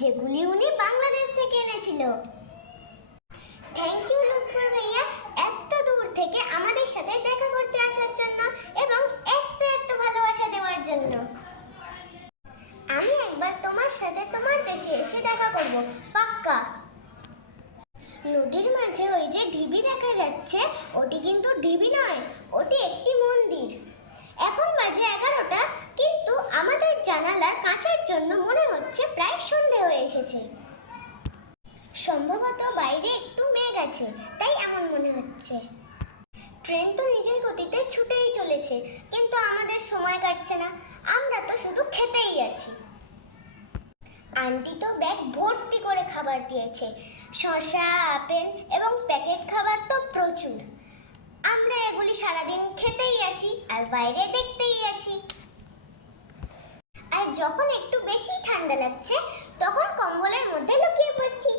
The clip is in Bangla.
যেগুলি উনি বাংলাদেশ থেকে এনেছিল। থ্যাংক ইউ লুৎফর ভাইয়া, এত দূর থেকে আমাদের সাথে দেখা করতে আসার জন্য এবং এত ভালোবাসা দেওয়ার জন্য। আমি একবার তোমার সাথে তোমার দেশে এসে দেখা করব, পাক্কা। নদীর মাঝে ওই যে ঢিবি দেখা যাচ্ছে, ওটি কিন্তু ঢিবি নয়, ওটি একটি মন্দির। এখন বাজে 11টা, কিন্তু আমাদের জানালার কাঁচের জন্য মনে হচ্ছে প্রায় সন্ধে হয়ে এসেছে। সম্ভবত বাইরে একটু মেঘ আছে, তাই এমন মনে হচ্ছে। ট্রেন তো নিজের গতিতে ছুটেই চলেছে, কিন্তু আমাদের সময় কাটছে না, আমরা তো শুধু খেতেই আছি। আন্টি তো ব্যাগ ভর্তি করে খাবার দিয়েছে, শসা, আপেল এবং প্যাকেট খাবার তো প্রচুর। আমরা এগুলি সারাদিন খেতেই আছি আর বাইরে দেখতেই আছি। আর যখন একটু বেশি ঠান্ডা লাগছে, তখন কম্বলের মধ্যে লুকিয়ে পড়ছি।